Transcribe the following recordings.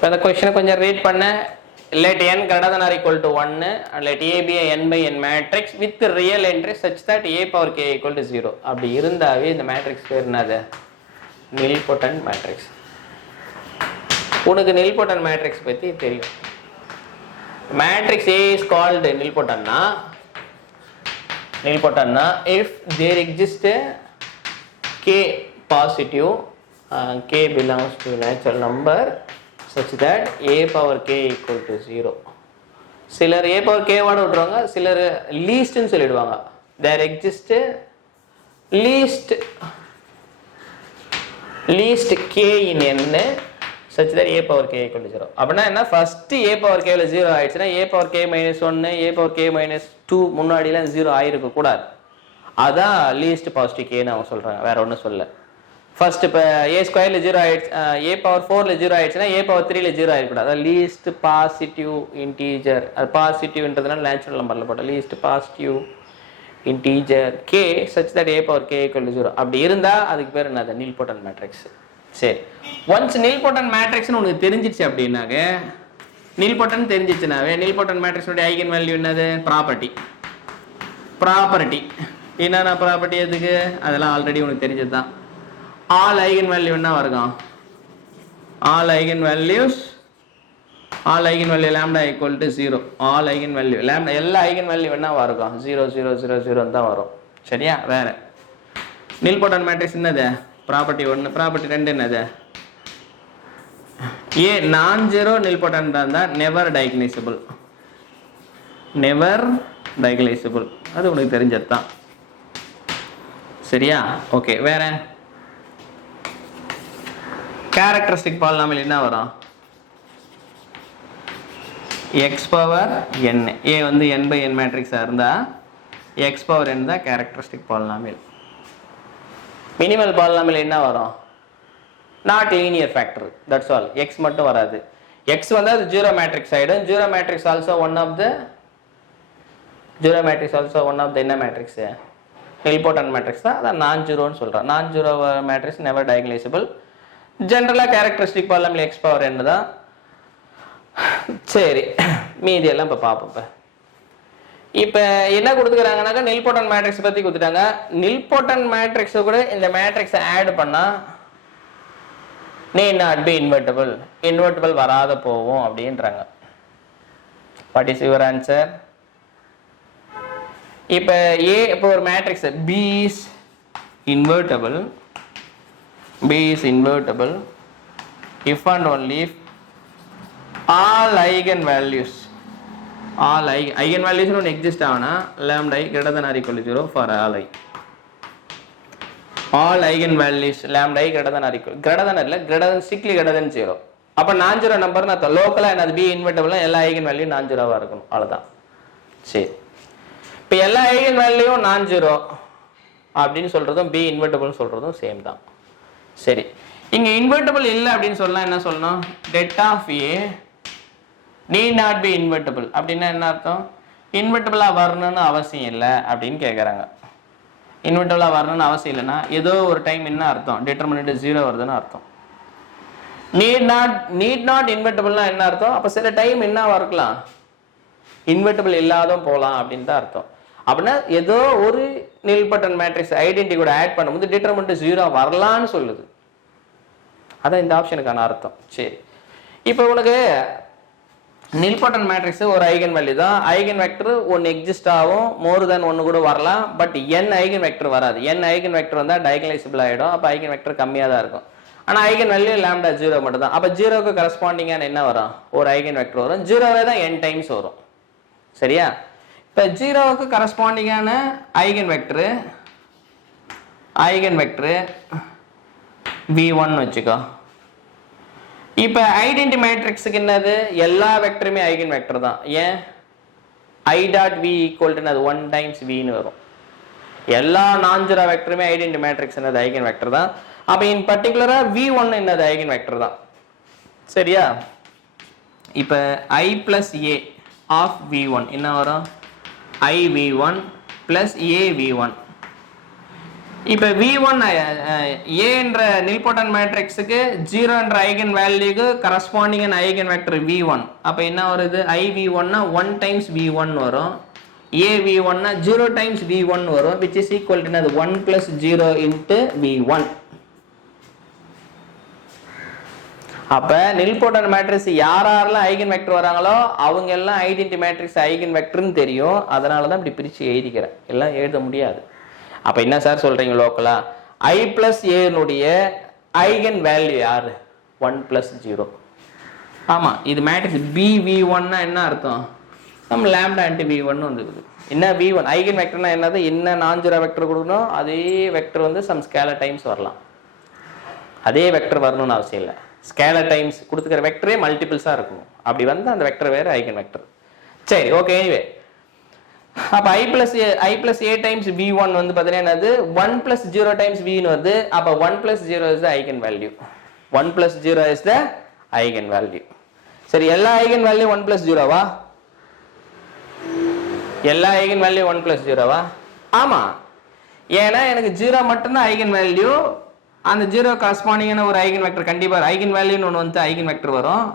இப்போ அந்த கொஸ்டினை கொஞ்சம் ரீட் பண்ண. let n greater than or equal to 1 and let A be a n by n matrix with real entry such that A power k equal to 0. அப்படி இருந்தாவே இந்த matrix பேர் என்னது? nilpotent matrix. உனக்கு nilpotent மேட்ரிக்ஸ் பற்றி தெரியும். Matrix A is called nilpotent if there exists a k positive k belongs to natural number such that A power k equal to 0. சிலர் A power k வாட விட்டுருவாங்க, சிலர் லீஸ்ட்னு சொல்லிடுவாங்க. there exists least k in n such that A power k equal to 0. அப்படின்னா என்ன? First A power k ல 0 ஆயிடுச்சுன்னா A power k minus 1 A power k minus 2 முன்னாடிலாம் 0 ஆயிருக்க கூடாது. அதான் லீஸ்ட் பாசிட்டிவ் கேன்னு அவங்க சொல்றாங்க, வேற ஒன்றும் சொல்ல. ஃபர்ஸ்ட் இப்போ A ஸ்கொயர்ல 0 ஆயிடுச்சு, A power 4ல 0 ஆயிடுச்சுன்னா A power 3ல 0 ஆயிருக்கூடாது. அதான் லீஸ்ட் பாசிட்டிவ் இன்டீஜர். அது பாசிட்டிவ்ன்றதுனால நேச்சுரல் நம்பர்ல போட்ட least positive integer k such that A power k equal to 0. அப்படி இருந்தா அதுக்கு பேர் என்னது? nilpotent matrix. சரி, ஒன்ஸ் nilpotent மேட்ரிக்ஸ்னு உனக்கு தெரிஞ்சிச்சு அப்படின்னாக்க, nilpotent தெரிஞ்சிச்சுனாவே nilpotent மேட்ரிக்ஸோட ஐகன் வேல்யூ என்னது? ப்ராப்பர்ட்டி. என்னென்ன ப்ராப்பர்ட்டி எதுக்கு? அதெல்லாம் ஆல்ரெடி உனக்கு தெரிஞ்சது தான். ஆல் ஐகன் வேல்யூ என்ன வருகும்? All eigenvalue lambda equal to 0. All eigenvalue lambda எல்லா ஐகன் வேல்யூ என்ன வருகும்? 0 0 0 0 தான் வரும். சரியா? வேற nilpotent மேட்ரிக்ஸ் என்னது? ப்ராப்பர்ட்டி 1. ப்ராப்பர்ட்டி 2 என்னது? A நான் ஜீரோ nilpotent இருந்தா நெவர் டயகனைசபிள். அது உனக்கு தெரிஞ்சது தான். சரியா? ஓகே, வேற கேரக்டரிஸ்டிக் பாலினாமியல் என்ன வரும்? x power n. A வந்து n by n மேட்ரிக்ஸா இருந்தா x பவர் n தான் கேரக்டரிஸ்டிக் பாலினாமியல். மினிமல் பாலினாமியல் என்ன வரும்? Not linear factor. That's all. x மட்டும் வராது. x வந்து அது ஜீரோ மேட்ரிக்ஸ் ஆயிடும். Zero matrix also one of the என்ன மேட்ரிக்ஸ்? nilpotent மேட்ரிக்ஸ் தான். அதான் நான் ஜீரோன்னு சொல்றேன். நான் ஜீரோ மேட்ரிக்ஸ் நெவர் டயகனைசபிள். ஜெனரலா characteristic polynomial x power n தான். சரி, மீதி எல்லாம் இப்ப பார்ப்போம். இப்ப என்ன கொடுத்துக்கிறாங்கன்னாக்கா nilpotent மேட்ரிக்ஸ் பத்தி கொடுத்துட்டாங்க. nilpotent மேட்ரிக்ஸ் கூட இந்த மேட்ரிக்ஸ் ஆட் பண்ணா need not be invertible வராத போவோம் அப்படின்றாங்க. What is your answer? இப்ப A இப்போ ஒரு matrix B is invertible if and only if all eigen values ஒன்று எக்ஸிஸ்ட் ஆகுனா lambda i greater than or equal to 0 for all eigen values lambda i greater than or equal strictly greater than 0. அப்ப நான் zero நம்பர்னா லோக்கலா என்னது? B இன்வெர்ட்டிபிள்னா எல்லா eigen value நான் ஜீரோவா இருக்கணும். அவ்வளவுதான். சரி, இப்ப எல்லா ஐகன் வேல்யூவும் நான் ஜீரோ அப்படின்னு சொல்றதும் B இன்வெர்ட்டிபிள் சொல்றதும் சேம் தான். சரி, இங்க இன்வெர்ட்டிபிள் இல்ல அப்படின்னு சொன்னா என்ன சொல்லணும்? det of A need not be invertible. அப்படின்னா என்ன அர்த்தம்? இன்வெர்ட்டிபிளா வரணும்னு அவசியம் இல்லை அப்படின்னு கேட்கறாங்க. இன்வெர்ட்டிபிளா வரணும்னு அவசியம் இல்லைன்னா ஏதோ ஒரு டைம் என்ன அர்த்தம்? டிட்டர்மினன்ட் 0 வருதுன்னு அர்த்தம். need not invertibleனா என்ன அர்த்தம்? அப்ப சில டைம் என்னவா இருக்கலாம்? இன்வெர்ட்டிபிள் இல்லாதவும் போலாம் அப்படின்னு தான் அர்த்தம். அப்படின்னா ஏதோ ஒரு nilpotent மேட்ரிக்ஸ் ஐடென்டி கூட ஆட் பண்ணும்போது டிட்டர்மினன்ட் 0 வரலான்னு சொல்லுது. அதான் இந்த ஆப்ஷனுக்கான அர்த்தம். சரி, இப்போ உனக்கு nilpotent மேட்ரிக்ஸ் ஒரு ஐகன் வேல்யூ தான். ஐகன் வெக்டர் ஒன்னு எக்ஸிஸ்ட் ஆகும், மோர் தென் ஒன்னு கூட வரலாம். பட் n ஐகன் வெக்டர் வராது. n ஐகன் வெக்டர் வந்தா டயகனைசபிள் ஆயிடும். அப்ப ஐகன் வெக்டர் கம்மியா தான் இருக்கும். ஆனா ஐகன் வேல்யூ lambda 0 மட்டும் தான். அப்ப 0க்கு கரஸ்பாண்டிங்கான என்ன வரும்? ஒரு ஐகன் வெக்டர் வரும். 0வே தான் n டைம்ஸ் வரும். சரியா? இப்ப 0க்கு கரஸ்பாண்டிங்கான ஐகன் வெக்டர் v1 வச்சுக்கோ. இப்ப ஐடென்டி மேட்ரிக்ஸ்க்கு என்னது? எல்லா வெக்டருமே ஐகன் வெக்டர் தான். ஏன்? i dot v equal to அது 1 டைம்ஸ் v ன்னு வரும். எல்லா நான் ஜீரோ வெக்டருமே ஐடென்டி மேட்ரிக்ஸ் என்னது? ஐகன் வெக்டர் தான். அப்ப இன் பர்టిక్యులரா v1 என்னது? ஐகன் வெக்டர் தான். சரியா? இப்ப i plus a of v1 என்ன வரும்? i v1 plus a v1. இப்போ v1 a என்ற நில்போட்டன்ட் மேட்ரிக்ஸுக்கு 0 என்ற ஐகன் வேல்யூக்கு கரஸ்பாண்டிங் ஐகன் வெக்டர் v1. அப்போ என்ன வருது? iv1 னா 1 டைம்ஸ் v1 வரும். av1 னா 0 டைம்ஸ் v1 வரும், which is equal to என்னது? 1 plus 0 into v1. அப்போ நில்போட்டன்ட் மேட்ரிக்ஸ் யாரெல்லாம் ஐகன் வெக்டர் வராங்களோ அவங்க எல்லாம் ஐடென்டி மேட்ரிக்ஸ் ஐகன் வெக்டர்னு தெரியும். அதனால தான் இப்படி பிரித்து எழுதிக்கிறேன், எல்லாம் எழுத முடியாது. அப்போ என்ன சார் சொல்கிறீங்க லோக்கலா? I plus A னுடைய ஐகன் வேல்யூ யாரு? 1 plus 0. ஆமாம், இது மேட்ரிக்ஸ் BV1 னா என்ன அர்த்தம்? நம்ம லாம்டா இன்ட்டு V1 வந்துருக்குது. என்ன V1 ஐகன் வெக்டர்னா என்னது? என்ன நான் ஜீரோ வெக்டர் கொடுக்கணும், அதே வெக்டர் வந்து சம் ஸ்கேலர் டைம்ஸ் வரலாம். அதே வெக்டர் வரணும்னு அவசியம் இல்லை. ஸ்கேலர் டைம்ஸ் கொடுத்துக்கிற வெக்டரே மல்டிபிள்ஸாக இருக்கணும். அப்படி வந்து அந்த வெக்டர் வேறு ஐகன் வெக்டர். சரி, ஓகே. எனிவே அப்போ I plus A times V1 வந்து பார்த்தீங்கன்னா என்னது? 1 plus 0 times V வருது. அப்போ 1 plus 0 is the eigen value. 1 plus 0 is the eigen value. சரி, எல்லா ஐகன் வேல்யூ 1 plus 0வா? எல்லா ஐகன் வேல்யூ 1 plus 0வா? ஆமாம், ஏன்னா எனக்கு 0 மட்டும்தான் ஐகன் வேல்யூ. அந்த 0 கரஸ்பாண்டிங்கான ஒரு ஐகன் வெக்டர் கண்டிப்பாக ஐகன் வேல்யூன்னு ஒன்று வந்து ஐகன் வெக்டர் வரும்.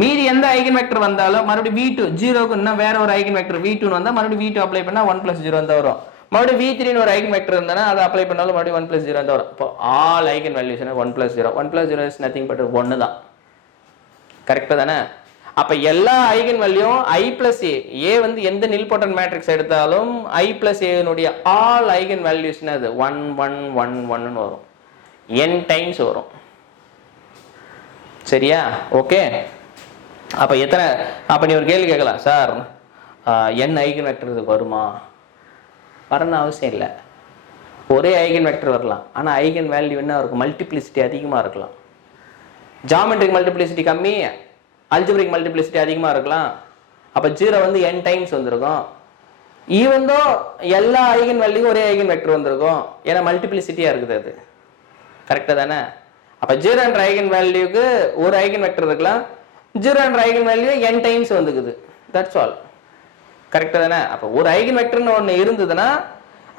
மீதி எந்த ஐகன் வெக்டர் வந்தாலும் மறுபடியும் v2 0க்கு இன்னும் வேற ஒரு ஐகன் வெக்டர் v2 வந்தால் மறுபடியும் v2 அப்ளை பண்ணால் 1 plus 0 தான் வரும். மறுபடியும் v3 ஒரு ஐகன் வெக்டர் இருந்தால் அதை அப்ளை பண்ணாலும் மறுபடியும் 1 plus 0 தான் வரும். இப்போ all eigen values 1 plus 0. 1 plus 0 is nothing but 1 தான். கரெக்டாக தானே? அப்போ எல்லா ஐகன் வேல்யூவும் I plus A வந்து எந்த நில்போட்டன்ட் மேட்ரிக்ஸ் எடுத்தாலும் I plus A னுடைய ஆல் ஐகன் வேல்யூஸ்னா அது 1 1 1 1ன்னு வரும். n டைம்ஸ் வரும். சரியா? ஓகே. அப்போ எத்தனை? அப்போ நீ ஒரு கேள்வி கேட்கலாம், சார் n ஐகன் வெக்டர் இதுக்கு வருமா? வரணும் அவசியம் இல்லை. ஒரே ஐகன் வெக்டர் வரலாம், ஆனால் ஐகன் வேல்யூ என்ன இருக்கும்? மல்டிப்ளிசிட்டி அதிகமாக இருக்கலாம். ஜாமெட்ரிக் மல்டிப்ளிசிட்டி கம்மி, அல்ஜிப்ரிக் மல்டிப்ளிசிட்டி அதிகமாக இருக்கலாம். அப்போ 0 வந்து n டைம்ஸ் வந்திருக்கும். ஈவன் தோ எல்லா ஐகன் வேல்யூக்கும் ஒரே ஐகன் வெக்டர் வந்திருக்கும், ஏன்னா மல்டிப்ளிசிட்டியாக இருக்குது. அது கரெக்டாக தானே? அப்போ 0 என்ற ஐகன் வேல்யூக்கு ஒரு ஐகன் வெக்டர் இருக்கலாம், 0 என்ற ஐகன் வேல்யூ n டைம்ஸ் வந்துக்குது. That's all. கரெக்டாக தானே? அப்போ ஒரு ஐகன் வெக்டர்னு ஒன்று இருந்ததுன்னா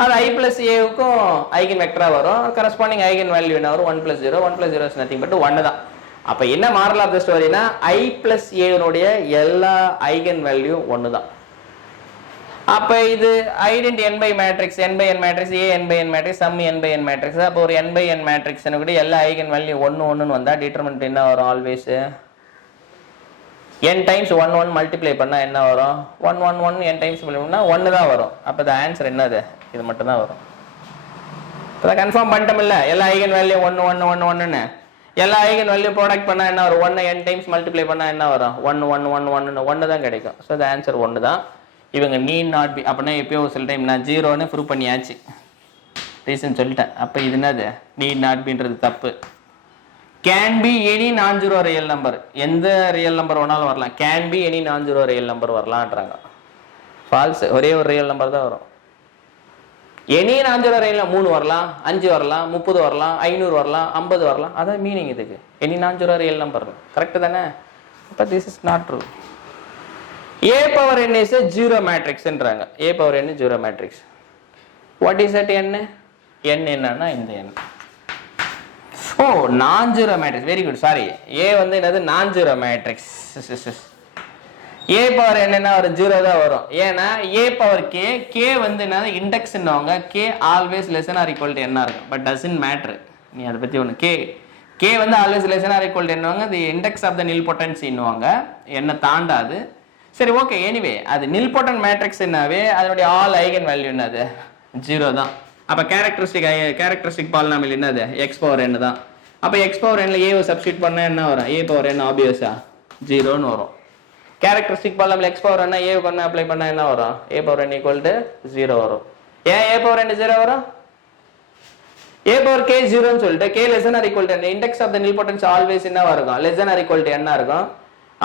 அது I plus Aவுக்கும் ஐகன் வெக்டராக வரும். கரஸ்பாண்டிங் ஐகன் வேல்யூ என்ன வரும்? 1 plus 0. 1 plus 0 is nothing but 1 தான். அப்போ என்ன மாரல் ஆஃப் த ஸ்டோரினா I plus Aனுடைய எல்லா ஐகன் வேல்யூ 1 தான். அப்போ இது identity n by matrix, n by n matrix, A n by n matrix, some n by n matrix. அப்போ ஒரு n by n மேட்ரிக்ஸ் கூட எல்லா ஐகன் வேல்யூ 1 1ன்னு வந்தால் டிட்டர்மினன்ட் என்ன வரும்? ஆல்வேஸ் n டைம்ஸ் 1 1 மல்டிப்ளை பண்ணால் என்ன வரும்? 1 1 1 n டைம்ஸ் பண்ணால் 1 தான் வரும். அப்போ the ஆன்சர் என்னது? இது மட்டும் தான் வரும். இப்போ கன்ஃபார்ம் பண்ணிட்டோம் இல்லை? எல்லா ஐகன் வேல்யூ 1 1 1 1ன்னு. எல்லா ஐகன் வேல்யூ ப்ராடக்ட் பண்ணால் என்ன வரும்? 1 n டைம்ஸ் மல்டிப்ளை பண்ணால் என்ன வரும்? 1 1 1 1 1 தான் கிடைக்கும். ஸோ the ஆன்சர் 1 தான். இவங்க நீட் நாட் பி அப்படின்னா எப்பயோ சில டைம் நான் 0ன்னு ப்ரூவ் பண்ணியாச்சு, ரீசன் சொல்லிட்டேன். அப்போ இது என்னது? நீட் நாட் பின்றது தப்பு. கேன் பி எனி நான் ஜீரோ ரியல் நம்பர், எந்த ரியல் நம்பர் வேணாலும் வரலாம். கேன் பி எனி நான் ஜீரோ ரியல் நம்பர் வரலான்றாங்க. ஃபால்ஸ். ஒரே ஒரு ரியல் நம்பர் தான் வரும். எனி நான் ஜீரோ ரியல் 3 வரலாம், 5 வரலாம், 30 வரலாம், 500 வரலாம், 50 வரலாம். அதான் மீனிங் இதுக்கு. எனி நான் ஜீரோ ரியல் நம்பர். கரெக்டு தானே? அப்போ this is not true. A power n is a zero matrix என்றாங்க. A power n zero matrix. What is that n? n என்னன்னா இந்த n. ஓ, நான் zero matrix. Very good. Sorry, A வந்து என்னது? நான் zero matrix. A power n என்ன ஒரு 0 தான் வரும். ஏன்னா A power k, k வந்து என்னது? இண்டெக்ஸ் என்னவாங்க? k always less than or equal to n இருக்கும். But doesn't matter. நீ அதை பற்றி ஒன்று k வந்து always less than or equal to என்னவாங்க? the index of the nilpotency என்னவாங்க? என்ன தாண்டாது. சரி, ஓகே. எனிவே அது நில்போட்டன்ட் மேட்ரிக்ஸ் என்னவே அதனுடைய ஆல் ஐகன் வேல்யூ என்னது? 0 தான். அப்போ கேரக்டரிஸ்டிக் பாலினாமியல் என்னது? x பவர் n தான். அப்போ x பவர் nல a சப்ஸ்டிட் பண்ணா என்ன வரும்? a பவர் n ஆப்வியஸா 0ன்னு வரும். Characteristic polynomial x power n a க்கு அப்ளை பண்ணா என்ன வரும்? a power n equal to 0 வரும். ஏன் a பவர் n 0 வரும்? a பவர் k 0ன்னு சொல்லிட்டு k less than or equal to n, index of the nilpotency always என்னவா இருக்கும்? less than or equal to n இருக்கும்.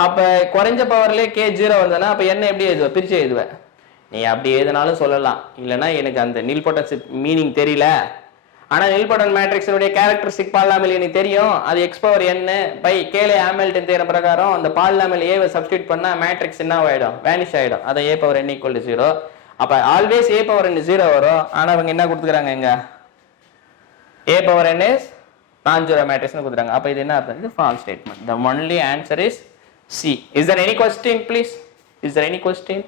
அப்போ குறைஞ்ச பவர்லேயே k 0 வந்ததுன்னா அப்போ என்ன எப்படி எழுதுவேன்? பிரித்து எழுதுவேன். நீ அப்படி எழுதினாலும் சொல்லலாம், இல்லைன்னா எனக்கு அந்த நில்போட்டன்சி மீனிங் தெரியல, ஆனால் நில்போட்டன்ட் மேட்ரிக்ஸினுடைய கேரக்டரிஸ்டிக் பாலினாமியல் எனக்கு தெரியும், அது x power n by Cayley Hamilton theorem பிரகாரம் அந்த பாலினாமியல் ஏவை சப்ஸ்டியூட் பண்ணால் மேட்ரிக்ஸ் என்ன ஆகிடும்? வேனிஷ் ஆகிடும். அதை a power n equal to 0. அப்ப ஆல்வேஸ் a பவர் n 0 வரும். ஆனா அவங்க என்ன கொடுத்துக்கிறாங்க இங்க a power n is non-zero matrix னு கொடுத்துறாங்க. அப்ப இது என்ன அர்த்தம்? இது false statement. The only answer is C. Is there any question please? Is there any question?